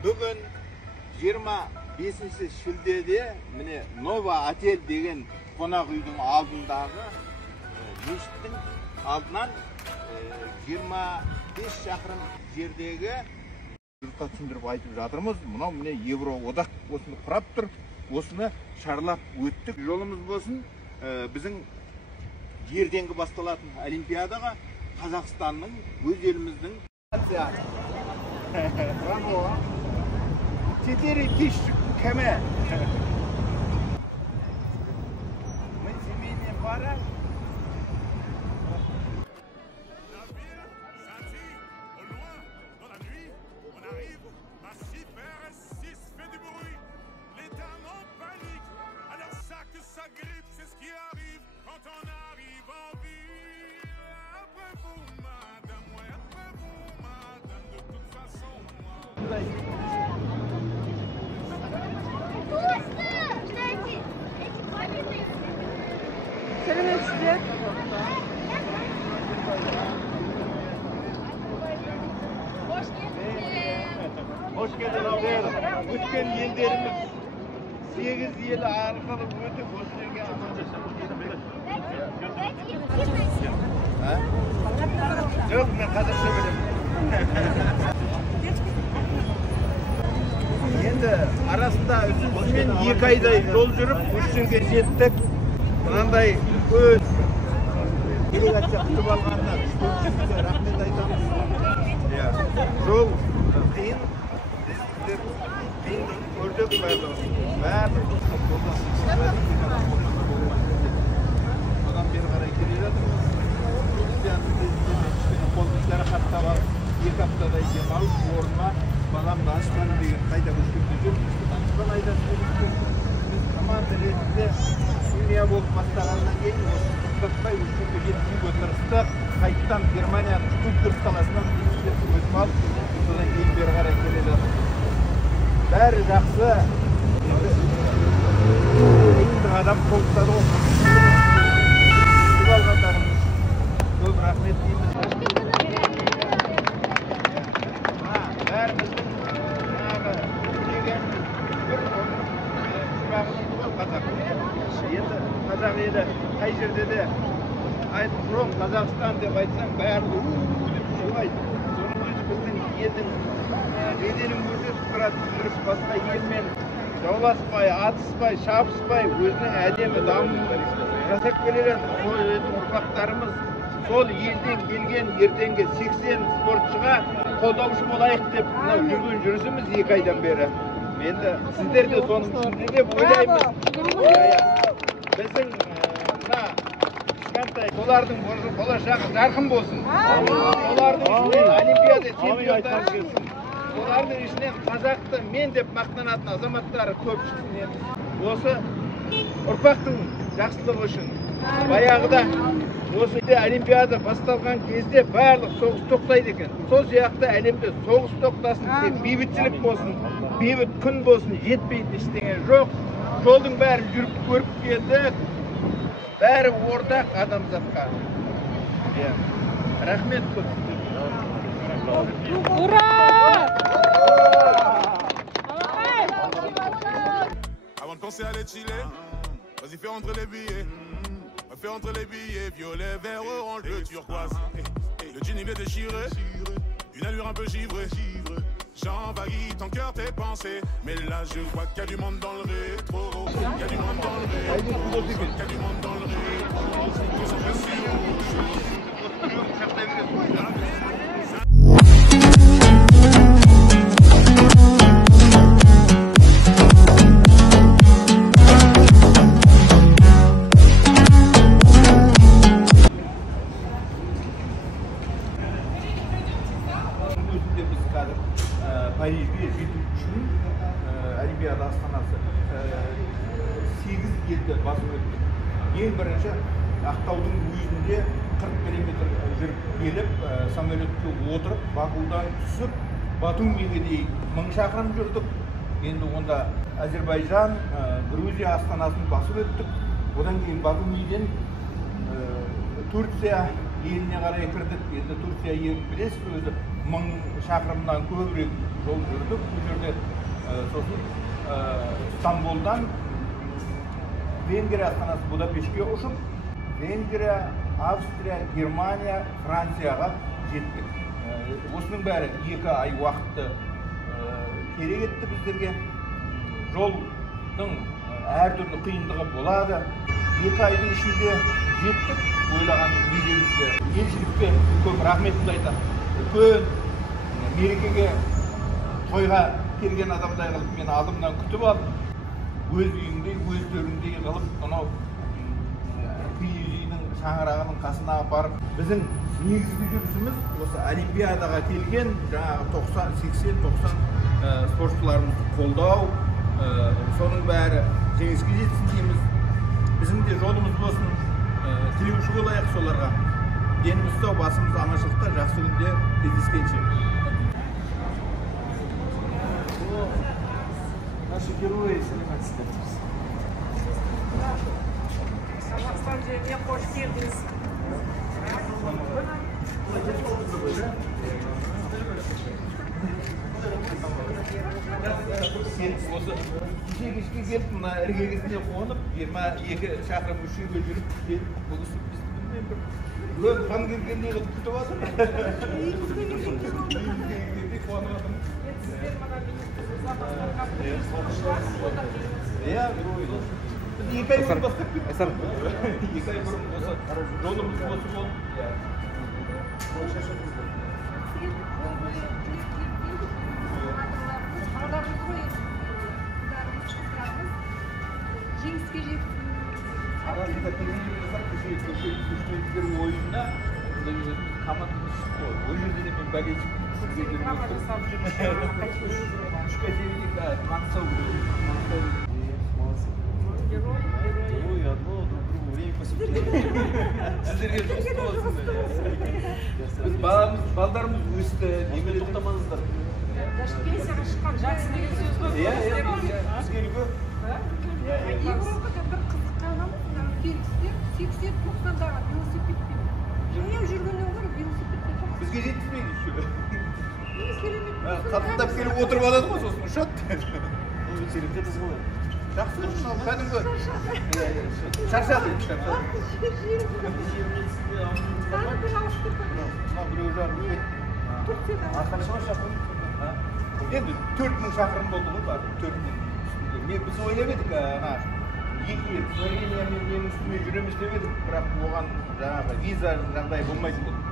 Бүгін 25 шілдеде міне Нова Отель деген қонақ үйдің алдындағы мешіттің алдынан 25 шақырым жердегі түсіндіріп айтып жатырмыз. Мынау міне Евроодақ осыны құрап тұр. Осыны шарлап өттік. Жолымыз болсын біздің ертеңгі басталатын Олимпиадаға Қазақстанның, өз еліміздің 4000 км. Мы семейная пара. Сәлеметсіздер. Hoş geldiniz. Өткен елдеріміз 8 ел арқылы өтіп осы жерге жоқ, мен қазақша білемін. Енді арасында үзілісімен 2 айдай жол жүріп, осы жерге жеттік. Мынандай көз делегация күтіп алғанына көпшілікке рахмет айтамыз. Жол қиын, қиын көрдік барлығы. Одан бері қарай келе жатырмыз. Қолдың жарақаттап алып, 2 аптадай демалып, орнына балам Данышпан деген қайта көшкенде жүрміз. Данышпан айдасымен біз команда ретінде семья болып бастағаннан кейін осы тоқтатпай өшірге жеткізуге тырыстық. Қайттан Германияның Штутгарт қаласынан өзім алып, содан кейін бері қарай келе жатырмыз. Бәрі жақсы. Енді адам қолықтады ғой. Күтіп алғандарымыз көп рахмет дейміз. Бәріміздің жаңағы деген бір шырағымыз ғой қазақ. Енді қазақ елі қай жерде де айтып Қазақстан деп айтсаң бәрі деп шулайды. Соның өзі біздің елдің беделін көрсетіп тұрады. Жүріп басқа елмен жауласпай, атыспай, шабыспай, өзінің әдемі дамуын жасап келе жатыр. Сол өздің ұрпақтарымыз сол елден келген ертеңгі 80 спортшыға қолдаушы болайық деп жүрген жүрісіміз 2 айдан бері. Енді сіздер де соның ішінде деп ойлаймыз. Біздің кішкентай солардың болашағы жарқын болсын. Солардың ішінен Олимпиада чемпиондары келсін. Солардың ішінен қазақты мен деп мақтанатын азаматтары көп шықсын. Осы ұрпақтың жақсылығы үшін баяғыда осы Олимпиада басталған кезде барлық соғыс тоқтайды екен. Сол сияқты әлемде соғыс тоқтасын, тек бейбітшілік болсын, бейбіт күн болсын, жетпейді ештеңе жоқ. Жолдың бәрі жүріп көріп келдік. Бәрі ортақ адамзатқа. Рахмет көп. Ура! Avant de penser à aller chiller, vas-y fais rentrer les billets. Fais rentrer les billets, violet, vert, orange, bleu, turquoise. Le jean il est déchiré, une allure un peu givrée. J'envahis ton cœur, tes pensées. Mais là je vois qu'il y a du monde dans le rétro. Il y a du monde dans le rétro. Il y a du monde dans le rétro. Парижге жету үшін Олимпиада астанасы 8 елді басып өттік. Ең бірінші Ақтаудың өзінде 40 километр жүріп келіп, самолетке отырып, Бакудан түсіп, Батумиге дейін 1000 шақырым жүрдік. Енді онда Әзербайжан, Грузия астанасын басып өттік. Одан кейін Батумиден Турция, еліне қарай кірдік. Енді Турция елін білесіз, өзі 1000 шақырымнан көбірек жол жүрдік. Бұл жерде сосын Стамбулдан Венгрия астанасы Будапештке ұшып, Венгрия, Австрия, Германия, Францияға жеттік. Осының бәрі 2 ай уақытты керек етті біздерге. Жолдың әртүрлі қиындығы болады. 2 айдың ішінде жеттік, ойлаған бейдемізге. Елшілікке көп рахметімді айтамын. Үлкен мерекеге, тойға келген адамдай қылып мен алдымнан күтіп алып, өз үйімдей, өз төрімдей қылып, анау киіз үйдің шаңырағының қасына апарып, біздің негізгі жүрісіміз осы Олимпиадаға келген жаңағы 80-90 спортшыларымызды қолдау, соның бәрі жеңіске жетсін дейміз. Bizim de жолымыз болсын, тілеуші болайық соларға. Деніміз сау, басымыз аманшылықта, жақсы күнде кездескенше. Наши герои сәлеметсіздер. Қазақстан жеріне қош келдіңіз. Осы кешке келіп, мына іргесіне қонып, 22 шақырым үшеуге жүріп, келіп, бұл кісі бізді білмеймін, қан келгендей қылып күтіп Жеңіске жетіп. Арасында көшеліктер ойында командамыз шықты ғой. Ол жерде де мен болельшік сізге жүрмін. Үшке себелік маңсау Герои одно друг другу время посвятили. сіздерге жұмыс болсын. Балдарымыз өсті. Немелі тоқтамаңыздар. Даже пенсияға шыққан жақсы деген сөз ғой. Бізге үлгі. Европада бір қызыққанымыз, Феликстер 80-90-дағы велосипедпен. Жаяу жүргеннен гөрі велосипедпен. Бізге жетіспейді еще. Қатындап келіп отырып алады ғой, сосын ұшады. Серіктетіз қалай? Жақсы тұрсын, кәдімгі шаршады. Біреу жарым. Қаншама шақырым? Енді 4000 шақырым болды ғой бар. 4000. Біз ойлап едік, Словения мен үстіме жүреміз деп едік, бірақ оған жаңағы виза жағдай болмайтын болды.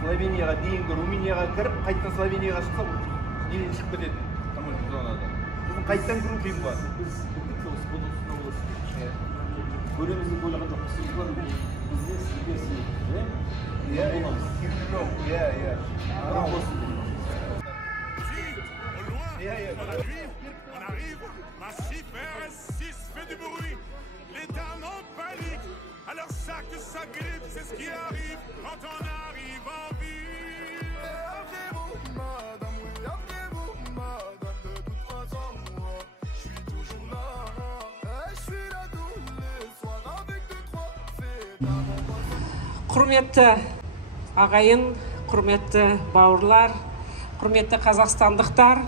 Словенияға дейінгі Румынияға кіріп, қайттан Словенияға шықса, неден шығып кетеді таможня зонада. Біздің қайттан кіру қиын болады. Біз білдік осы бонусына болсын. Көремізді ойлаған жоқпыз. Бізде сізге сізге. Иә. On arrive, massif, R6 fait du bruit, les dames en panique, alors ça que ça grippe, c'est ce qui arrive quand on arrive en ville. Appelez-vous madame, oui, appelez-vous madame, de toute façon moi, je suis toujours là, je suis là tous les soirs avec 2-3 faits d'avant. Құрметті ағайын, құрметті бауырлар, құрметті қазақстандықтар,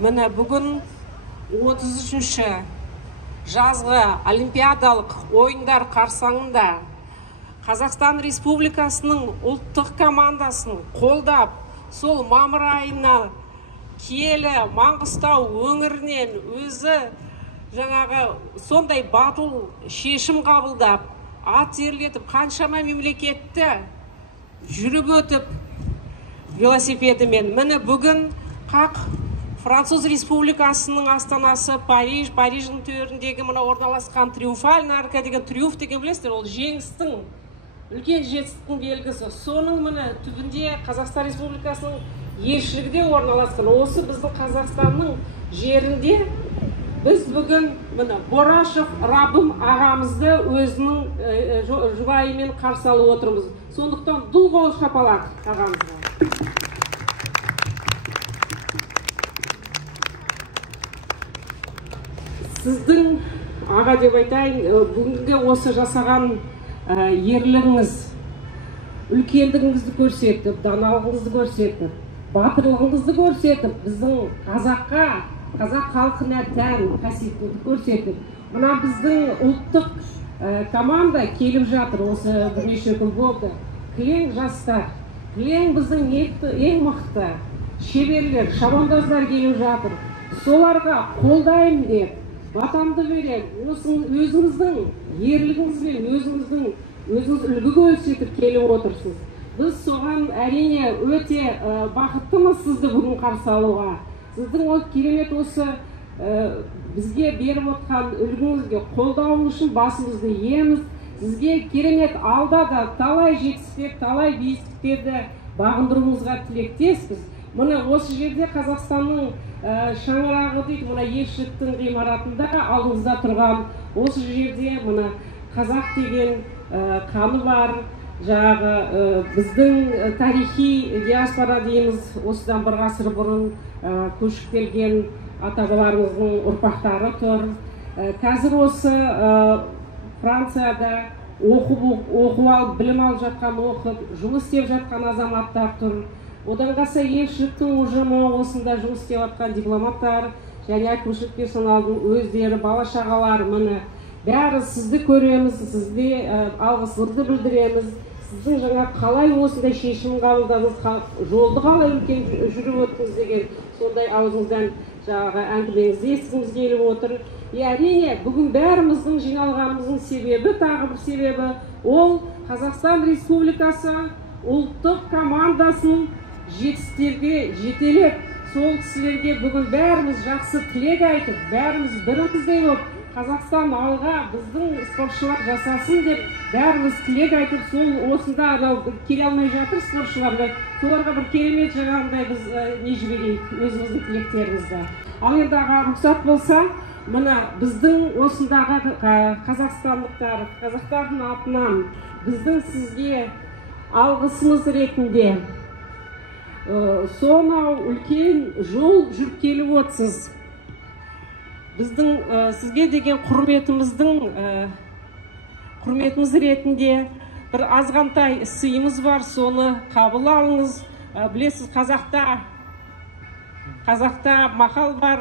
міне бүгін 33-ші жазғы олимпиадалық ойындар қарсаңында Қазақстан Республикасының ұлттық командасын қолдап, сол мамыр айына киелі Маңғыстау өңірінен өзі жаңағы сондай батыл шешім қабылдап, ат терлетіп, қаншама мемлекетті жүріп өтіп велосипедімен. Міне бүгін қақ Француз Республикасының астанасы Париж, Париждің төріндегі мына орналасқан Триумфальный арка деген триумф деген білесіздер, ол жеңістің, үлкен жетістіктің белгісі. Соның міне түбінде Қазақстан Республикасының елшілігі де орналасқан. Осы біздің Қазақстанның жерінде біз бүгін міне Борашев Рабым ағамызды өзінің жұбайымен қарсы алып отырмыз. Сондықтан дұл қол шапалақ ағамызға. Сіздің аға деп айтайын, бүгінгі осы жасаған ерлігіңіз үлкендігіңізді көрсетіп, даналығыңызды көрсетіп, батырлығыңызды көрсетіп, біздің қазаққа, қазақ халқына тән қасиетіңізді көрсетіп, мына біздің ұлттық команда келіп жатыр, осы бірнеше күн болды. Кілең жастар, кілең біздің ең мықты шеберлер, шабандоздар келіп жатыр. Соларға қолдаймын деп, батамды берем, өзіңіздің ерлігіңізбен, өзіңіз үлгі көрсетіп келіп отырсыз. Біз соған әрине өте бақыттымыз сізді бүгін қарсы алуға. Сіздің ол керемет осы бізге беріп отқан үлгіңізге қолдауыңыз үшін басымызды иеміз. Сізге керемет алда да талай жетістік, талай биіктіктерді бағындыруыңызға тілектеспіз. Мына осы жерде Қазақстанның шаңырағы дейді, мына елшіліктің ғимаратында алдыңызда тұрған осы жерде мына қазақ деген қаны бар, жаңағы біздің тарихи диаспора дейміз, осыдан бір ғасыр бұрын көшіп келген ата-бабаларымыздың ұрпақтары тұр. Қазір осы Францияда оқып алып, білім алып жатқан, оқып, жұмыс істеп жатқан азаматтар тұр. Одан қалса елшіліктің ұжымы, осында жұмыс істеп жатқан дипломаттар және әкімшілік персоналдың өздері, бала-шағалар, міне бәрі сізді көреміз, сізде алғысымызды білдіреміз. Сіздің жаңа қалай осындай шешім қабылдадыңыз, жолды қалай үлкен жүріп өттіңіз деген сондай аузыңыздан жаңағы әңгімеңізді естігіміз келіп отыр. Әрине, бүгін бәріміздің жиналғанымыздың себебі, тағы бір себебі, ол Қазақстан Республикасы ұлттық командасын жетістіктерге жетелеп, сол кісілерге бүгін бәріміз жақсы тілек айтып, бәріміз біріміздей болып, Қазақстан алға біздің спортшылар жасасын деп, бәріміз тілек айтып, сол осында келе алмай жатыр спортшыларға, соларға бір керемет жаңағындай біз не жіберейік, өзіміздің тілектерімізді. Ал енді аға рұқсат болса, мына біздің осындағы қазақстандықтар, қазақтардың атынан біздің сізге алғысымыз ретінде сонау үлкен жол жүріп келіп отырсыз. Біздің сізге деген құрметіміз ретінде бір азғантай сыйымыз бар, соны қабыл алыңыз. Білесіз, қазақта мақал бар,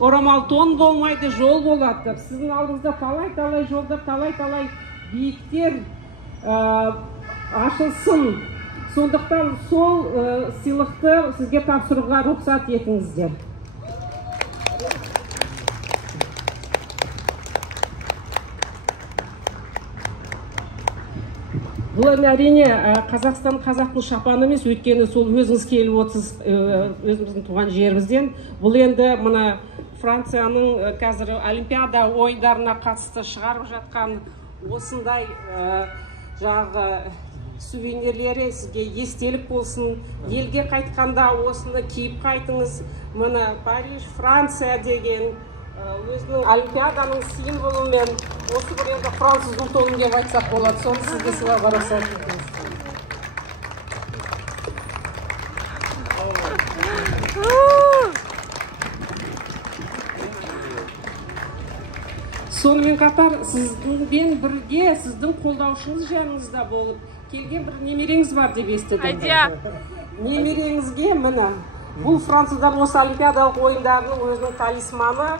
орамал тон болмайды, жол болады. Сіздің алдыңызда талай-талай жолдар, талай-талай биіктер ашылсын. Сондықтан сол сыйлықты сізге тапсыруға рұқсат етіңіздер. Бұл әрине Қазақстан қазақтың шапаны емес, өйткені сол өзіңіз келіп отырсыз өзіміздің туған жерімізден. Бұл енді мына Францияның қазір Олимпиада ойындарына қатысты шығарып жатқан осындай жаңағы сувенирлері сізге естелік болсын. Елге қайтқанда осыны киіп қайтыңыз. Мына Париж, Франция деген өзінің Олимпиаданың символымен осы бір енді француздың тоны деп айтсақ болады. Соны сізге сыйлауға рұқсат етіңіз. Сонымен қатар сізбен бірге сіздің қолдаушыңыз жаныңызда болып келген бір немереңіз бар деп естідім. Немереңізге міне бұл Франциядан осы олимпиадалық ойындарының өзінің талисманы,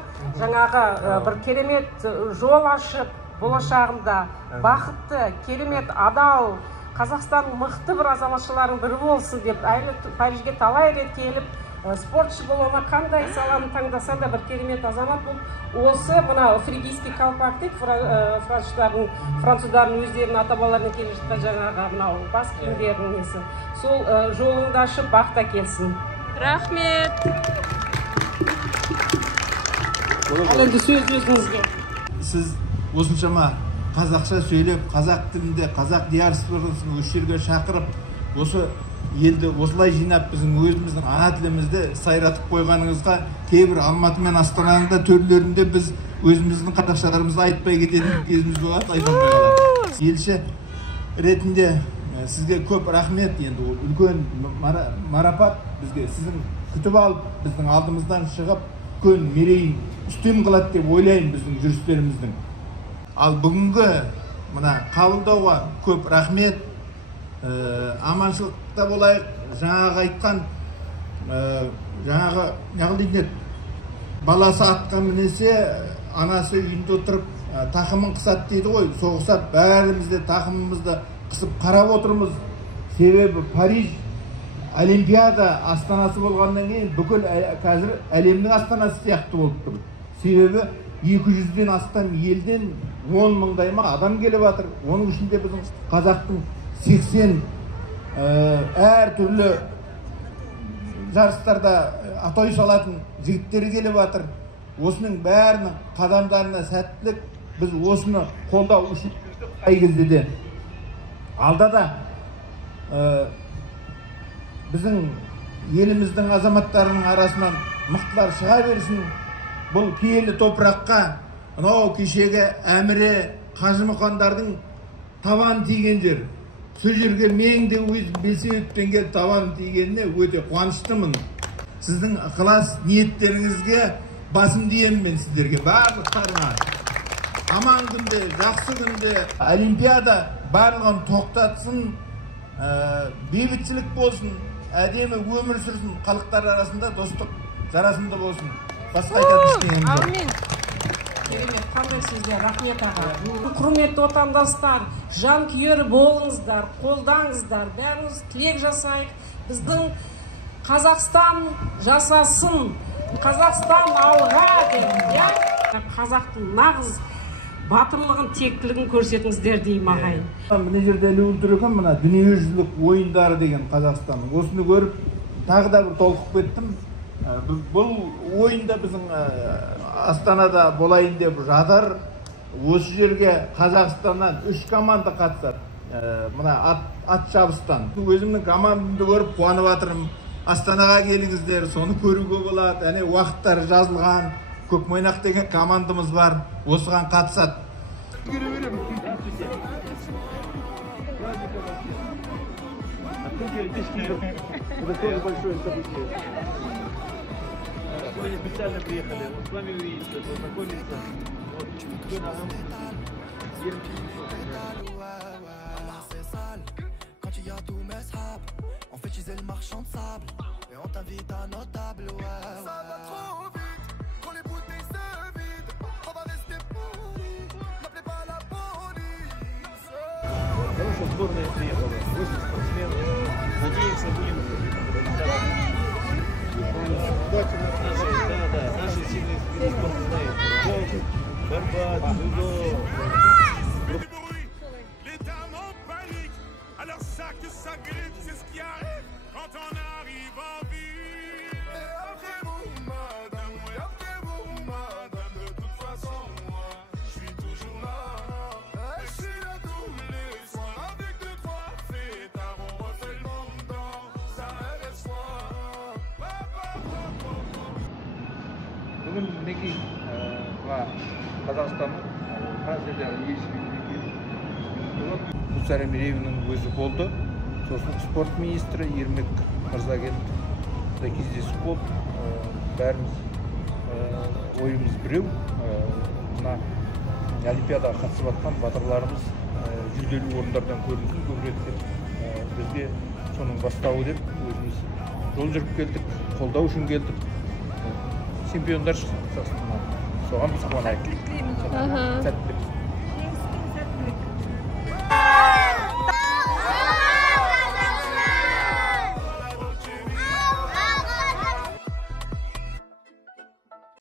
жаңағы бір керемет жол ашып, болашағында бақытты, керемет, адал, Қазақстанның мықты бір азаматшыларының бірі болсын деп, Парижге талай рет келіп, спортшы болуына қандай саланы таңдаса да бір керемет азамат болып, осы мына фригийский колпак дейді, француздардың өздерінің ата-бабаларынан келе жатқан жаңағы мынау бас киімдерінің несі. Сол жолыңды ашып бақта келсін. Рахмет. Ал енді сөз өзіңізге. Сіз осыншама қазақша сөйлеп, қазақ тілінде, қазақ диаспорасын осы жерге шақырып, осы елді осылай жинап біздің өзіміздің ана тілімізді сайратып қойғаныңызға, кейбір Алматы мен Астананың да төрлерінде біз өзіміздің қазақшаларымызды айтпай кететін кезіміз болады, айтылмай қалады. Елші ретінде сізге көп рахмет. Енді үлкен марапат бізге, сіздің күтіп алып, біздің алдымыздан шығып, үлкен мерейін үстем қылады деп ойлаймын біздің жүрістеріміздің. Ал бүгінгі мына қабылдауға көп рахмет. Аманшылықта болайық. Жаңағы айтқан жаңағы неғыл дейді, баласы атқа мінесе, анасы үйінде отырып тақымын қысады дейді ғой. Соғысап бәрімізде тақымымызды қысып қарап отырмыз. Себебі Париж Олимпиада астанасы болғаннан кейін бүкіл қазір әлемнің астанасы сияқты болып тұр. Себебі 200-ден астам елден 10 мыңдай адам келіп жатыр. Оның ішінде біздің қазақтың 80 әр түрлі жарыстарда атой салатын жігіттері келіп жатыр. Осының бәрінің қадамдарына сәттілік, біз осыны қолдау үшін қай кезде де алда да біздің еліміздің азаматтарының арасынан мықтылар шыға берсін. Бұл киелі топыраққа мынау кешегі Әміре Қажымұқандардың табан тиген жер. Сол жерге мен де өзім белсебеппен келіп табан тигеніне өте қуаныштымын. Сіздің ықылас ниеттеріңізге басым деймін мен сіздерге, барлықтарыңа. Аман күнде, жақсы күнде Олимпиада барлығын тоқтатсын, бейбітшілік болсын, әдемі өмір сүрсін, халықтар арасында достық жарасымды болсын. Басқа айтатын ештеңем жоқ. Амин. Керемет, қандай сөздер, рахмет аға. Құрметті отандастар, жанкүйер болыңыздар, қолдаңыздар, бәріміз тілек жасайық. Біздің Қазақстан жасасын, Қазақстан алға деп, қазақтың нағыз батырлығын, тектілігін көрсетіңіздер деймін ағайын. Мына жерде ілуі тұрған мына дүниежүзілік ойындары деген Қазақстанның. Осыны көріп, тағы да бір толқып кеттім. Бұл ойында біздің Астанада болайын деп жатыр. Осы жерге Қазақстаннан 3 команда қатысады. Мына ат шабыстан. Өзімнің командамды көріп қуанып жатырмын. Астанаға келіңіздер, соны көруге болады. Әне уақыттар жазылған. Көкмойнақ деген командамыз бар. Осыған қатысады. Сегодня специально приехали, вот с вами увидеться, познакомиться. Вот, quand il y a tous mes sables, on fait utiliser le marchand de sable et on t'invite à nos tables. Ça va trop vite, quand les bouteilles se vident, on va rester pourris, n'appelez pas la police. Хорошая сборная приехала, 8 спортсменов. Надеемся, будем наши сильные спортсмены знают. Бокс, борьба, дзюдо. L'État en panique, alors ça que ça grippe, c'est ce qui arrive quand on arrive en ville. Et après vous, madame, de toute façon, moi, je suis toujours là. Je suis là tous les soirs, avec 2-3 fêtards, on refait le monde dans ça et soir. Бүгін мінекей Қазақстанның Франциядағы елшілігінде Гүлсара Мерееваның өзі болды. Сосын спорт министрі Ермек Мырзагелді кездесіп болды. Бәріміз ойымыз біреу. Мына Олимпиадаға қатысып жатқан батырларымыз жүлделі орындардан көрінсін көбірек деп, бізге соның бастауы деп өзіміз жол жүріп келдік, қолдау үшін келдік. Чемпиондар шықсын. Соған біз қуанайық. Сәттілік.